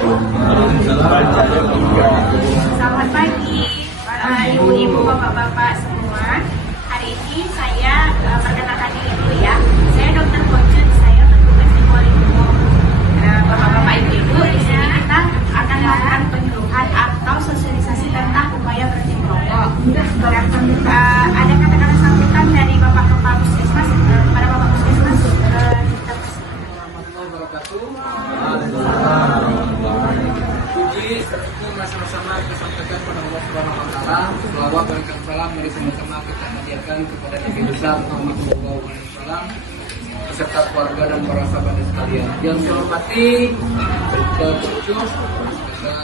Selamat pagi, ibu-ibu, bapak-bapak semua. Hari ini saya perkenalkan diri dulu ya. Saya Dr. Kocut, saya petugas di Polimo. Bapak-bapak, ibu-ibu, di sini kita akan melakukan penyuluhan atau sosialisasi tentang upaya berhenti merokok. Ada kata-kata sambutan dari Bapak Kepala Puskesmas kepada Bapak Puskesmas. Puji serta sama-sama kita sampaikan kepada Allah Subhanahu wa taala. Selawat dan salam mari sama-sama kita hadiahkan kepada Nabi besar Muhammad sallallahu alaihi wasallam beserta keluarga dan para sahabat sekalian. Yang saya hormati Dr. Pucuk, Dr.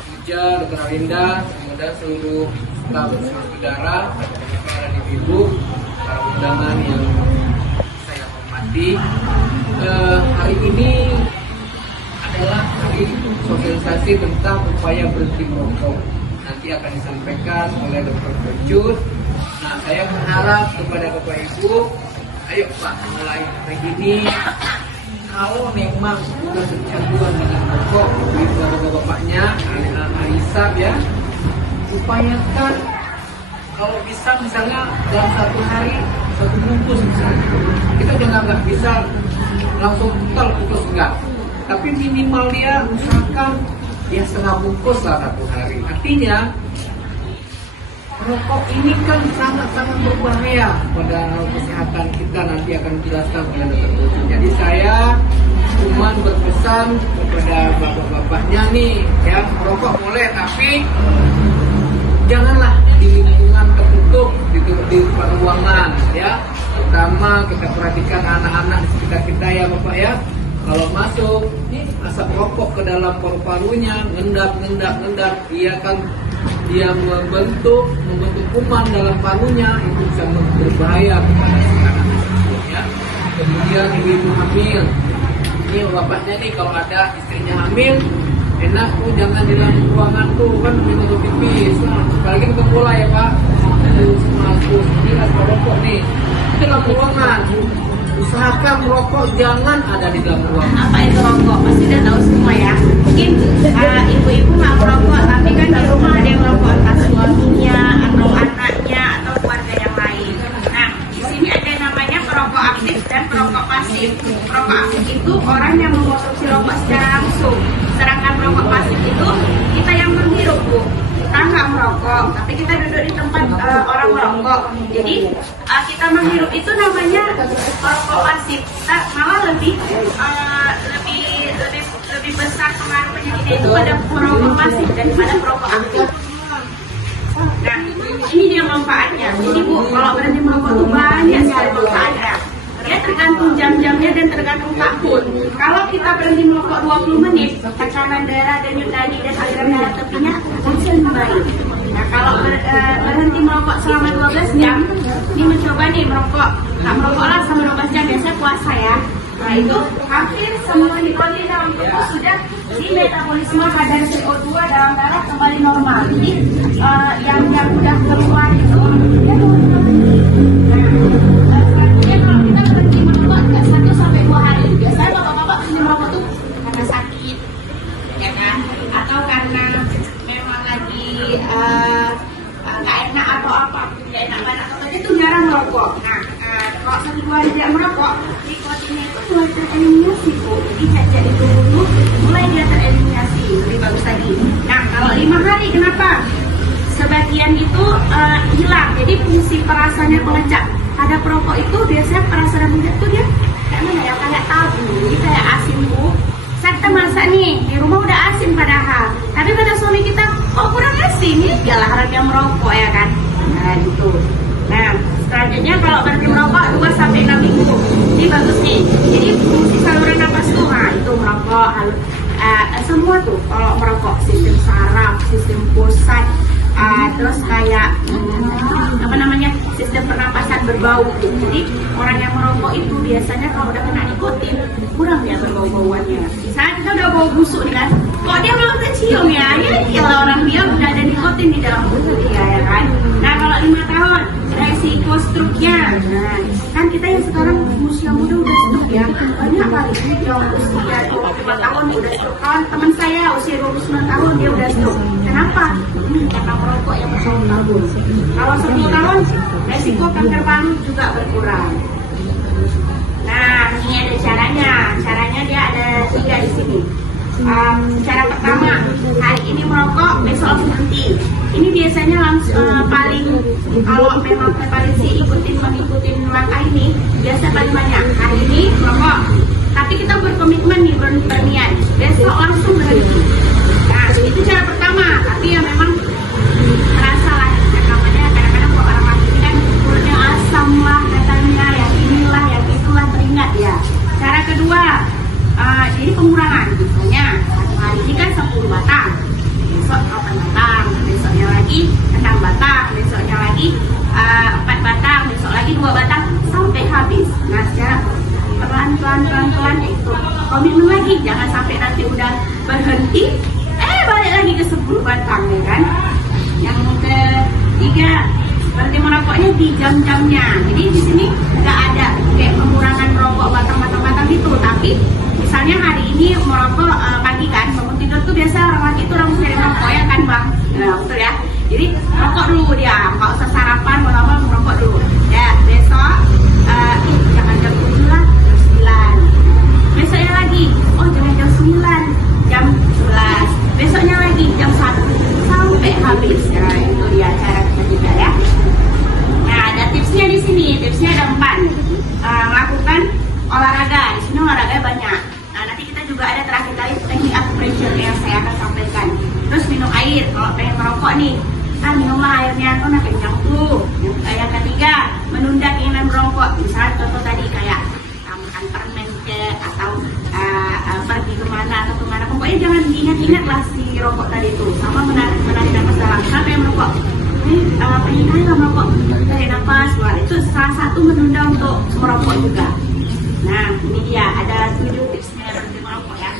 Puja, Dr. Arinda, semoga seluruh staf saudara, para ibu, para undangan yang saya hormati. Hari ini adalah hari sosialisasi tentang upaya berhenti merokok. Nanti akan disampaikan oleh Dr. Pucuk. Nah, saya berharap kepada Bapak Ibu, ayo Pak, mulai hari ini kalau memang sudah kecanduan dengan merokok, bapak-bapaknya, Arisab ya, upayakan kalau bisa misalnya dalam satu hari satu bungkus misalnya. Kita jangan nggak bisa langsung total putus enggak. Tapi minimal dia usahakan ya setengah bungkus lah satu hari. Artinya rokok ini kan sangat-sangat berbahaya pada kesehatan kita, nanti akan dijelaskan oleh Dr. Pucuk. Jadi saya cuma berpesan kepada bapak-bapaknya nih ya, merokok boleh tapi janganlah di lingkungan tertutup di ruangan ya. Terutama kita perhatikan anak-anak di sekitar kita ya Bapak ya. Kalau masuk ini asap rokok ke dalam paru-parunya, ngendap, dia membentuk kuman dalam parunya, itu bisa berbahaya kepada si anak tersebut ya. Kemudian ibu hamil, ini bapaknya nih kalau ada istrinya hamil, enak tuh jangan di dalam ruangan tuh kan tutup tipis. Nah, apalagi kita mulai ya Pak, terus masuk ini asap rokok nih di dalam ruangan. Usahakan merokok jangan ada di dalam ruangan. Apa itu rokok? Pasti udah tahu semua ya. Mungkin ibu-ibu nggak merokok, tapi kan di rumah ada yang merokok, entah suaminya atau anaknya atau keluarga yang lain. Nah, di sini ada yang namanya perokok aktif dan perokok pasif. Perokok aktif itu orang yang mengkonsumsi rokok secara langsung. Sedangkan perokok pasif itu kita yang menghirup, Bu. Kita nggak merokok, tapi kita duduk di tempat orang merokok. Jadi kita menghirup itu namanya perokok pasif. Kita malah lebih besar pengaruh penyakitnya itu pada perokok pasif daripada perokok aktif. Nah, ini dia manfaatnya. Jadi Bu, kalau berhenti merokok itu banyak sekali manfaatnya. Dia tergantung jam-jamnya dan tergantung tahun. Kalau kita berhenti merokok 20 menit, tekanan darah, denyut nadi dan aliran darah tepinya langsung baik. Nah, kalau berhenti merokok selama 12 jam, ini mencoba nih merokok. Tak merokok lah selama 12 jam, biasanya puasa ya. Nah, itu hampir semua nikotin dalam tubuh sudah di metabolisme kadar CO2 dalam darah kembali normal. Jadi yang udah keluar itu ya normal. Nggak enak atau apa, nggak enak badan atau itu jarang merokok. Nah, kalau 1-2 hari tidak merokok, nikotinnya itu mulai tereliminasi, Bu. Jadi zat itu dulu mulai dia tereliminasi, lebih bagus tadi. Nah, kalau 5 hari kenapa? Sebagian itu hilang. Jadi fungsi perasannya pengecap pada perokok itu biasanya perasan pengecap itu dia kayak mana ya, kayak tabu, jadi kayak asin, Bu. Saat kita masak nih, di rumah udah asin padahal, tapi pada suami kita, kok kurang asin? Ini dia harapnya merokok ya kan? Nah gitu. Nah, selanjutnya kalau berhenti merokok 2-6 minggu, ini bagus nih. Jadi fungsi saluran nafas tuh, nah itu merokok, semua tuh kalau merokok, sistem saraf, sistem pusat, terus kayak sistem pernapasan berbau tuh. Jadi orang yang merokok itu biasanya kalau udah kena nikotin kurang ya berbau-bauannya. Misalnya kita udah bau busuk nih kan, kok dia mau kecium ya? Ya kalau orang dia udah ada nikotin di dalam tubuh dia ya kan. Nah kalau 5 5 tahun resiko stroke-nya. Nah, kan kita yang sekarang usia muda udah stroke ya. Banyak kali yang usia 25 tahun udah stroke. Kawan teman saya usia 29 tahun dia udah stroke. Kenapa? Karena merokok yang bertahun-tahun. Kalau 10 tahun resiko kanker paru juga berkurang. Nah, ini ada caranya. Caranya dia ada 3 di sini. Cara pertama, hari ini merokok, besok langsung berhenti. Ini biasanya langsung paling, kalau memang prevalensi mengikuti langkah ini, biasa paling banyak. Hari ini merokok, tapi kita berkomitmen nih, berniat, besok langsung berhenti. Nah, itu cara pertama. Tapi ya memang terasa lah, namanya kadang-kadang kalau orang mati ini kan mulutnya asam lah, katanya yang inilah, yang itulah teringat ya. Cara kedua, jadi pengurangan. Misalnya hari ini kan 10 batang, besok 8 batang, besoknya lagi 6 batang, besoknya lagi 4 batang, besok lagi 2 batang sampai habis. Nah, secara pelan-pelan itu komitmen lagi, jangan sampai nanti udah berhenti balik lagi ke 10 batang ya kan. Yang ketiga, berarti merokoknya di jam-jamnya. Jadi di sini nggak ada kayak pengurangan merokok batang itu, tapi misalnya hari ini merokok pagi kan, bangun tidur tuh biasa orang laki itu langsung dari merokok ya kan bang. Nah, betul ya. Jadi merokok dulu dia, nggak usah sarapan, lama merokok dulu. Ya besok jangan jam 7 lah, jam 9. Besoknya lagi, oh jangan jam 9, jam 11. Besoknya lagi jam 1 sampai habis. Ya itu dia cara ketiga ya. Nah ada tipsnya di sini, tipsnya ada 4. Lakukan olahraga, di sini olahraga banyak. Nah nanti kita juga ada terakhir kali teknik acupressure yang saya akan sampaikan. Terus minum air, kalau pengen merokok nih, minumlah airnya, kenyang tuh. Yang ketiga, menunda keinginan merokok. Misalnya contoh tadi kayak makan permen atau pergi kemana atau kemana. Pokoknya jangan ingat-ingat lah si rokok tadi itu. Sama menarik nafas dalam. Siapa yang merokok? Pengen aja merokok, tarik nafas, keluar. Itu salah satu menunda untuk merokok juga. Nah, ini dia ada 7 tipsnya berhenti merokok ya.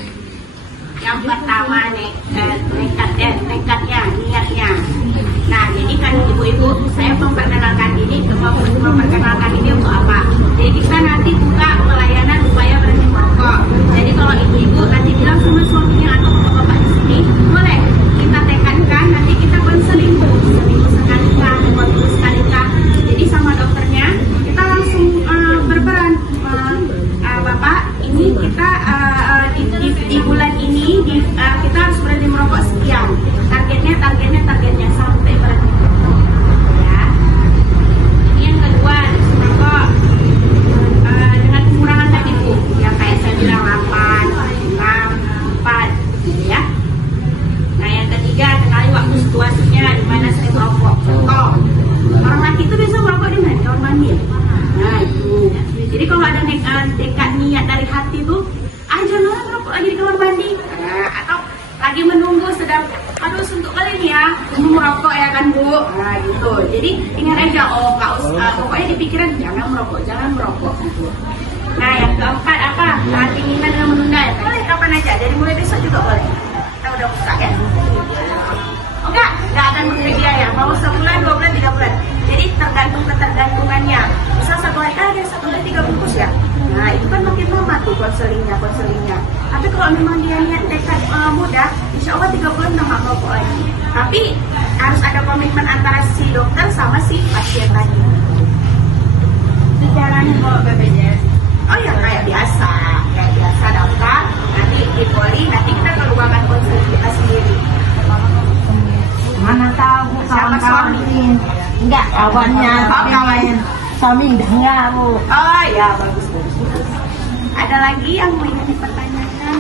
Yang pertama nekatnya, niatnya. Nah, jadi kan ibu-ibu, saya memperkenalkan ini untuk apa? Jadi kita nanti buka pelayanan upaya berhenti merokok. Jadi kalau ibu-ibu nanti bilang sama suaminya atau bapak-bapak di sini, boleh kita tekankan, nanti kita konseling seminggu sekali kah, 2 minggu sekali kah. Jadi sama dokternya kita langsung berperan. Bapak, ini kita di bulan ini kita harus berhenti merokok sekian. Targetnya sampai berhenti merokok. Ya. Ini yang kedua, merokok dengan pengurangan tadi Bu, yang kayak saya bilang 8, 6, 4, gitu ya. Nah yang ketiga, kenali waktu situasinya di mana saya merokok. Contoh, orang laki itu biasa merokok di mana? Kamar mandi. Nah itu. Jadi kalau ada dekat niat dari hati tuh, jangan merokok lagi di kamar mandi. Nah, atau lagi menunggu sedang, aduh suntuk kali ini ya, merokok ya kan Bu. Nah gitu. Jadi ingat aja, nggak usah. Pokoknya di pikiran jangan merokok gitu. Nah yang keempat apa? Keinginan dengan menunda ya. Boleh kapan aja. Jadi mulai besok juga boleh. Kita udah buka ya. Oh nggak akan memberi biaya. Mau sebulan, 2 bulan, 3 bulan. Jadi tergantung ketergantungannya. Misal 1 hari ada 1 hari 3 bungkus ya. Nah itu kan makin lama tuh konselingnya. Tapi kalau memang dia niat tekad mudah, insya Allah 3 bulan udah nggak merokok lagi. Tapi harus ada komitmen antara si dokter sama si pasien tadi. Caranya kalau BPJS, oh ya kayak biasa daftar, nanti di poli, nanti kita ke ruangan konseling kita sendiri. Mana tahu kawan-kawan ini enggak kawannya, kawan suami enggak Bu. Oh ya bagus. Ada lagi yang mau ingin dipertanyakan?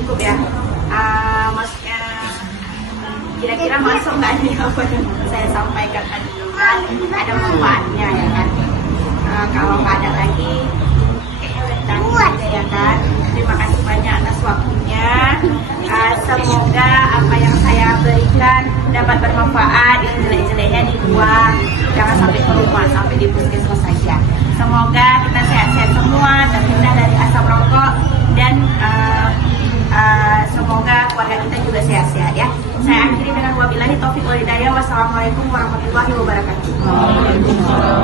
Cukup ya. Maksudnya kira-kira masuk nggak nih apa yang saya sampaikan tadi? Ada manfaatnya ya kan? Kalau nggak ada lagi, buat ya kan? Terima kasih banyak atas waktunya. Semoga apa yang saya berikan dapat bermanfaat. Yang jelek-jeleknya dibuang, jangan sampai ke rumah, sampai di puskesmas saja. Semoga kita sehat-sehat semua, terhindar dari asap rokok, dan semoga keluarga kita juga sehat-sehat ya. Saya akhiri dengan Wabillahi taufiq wal hidayah. Wassalamualaikum warahmatullahi wabarakatuh. Waalaikumsalam.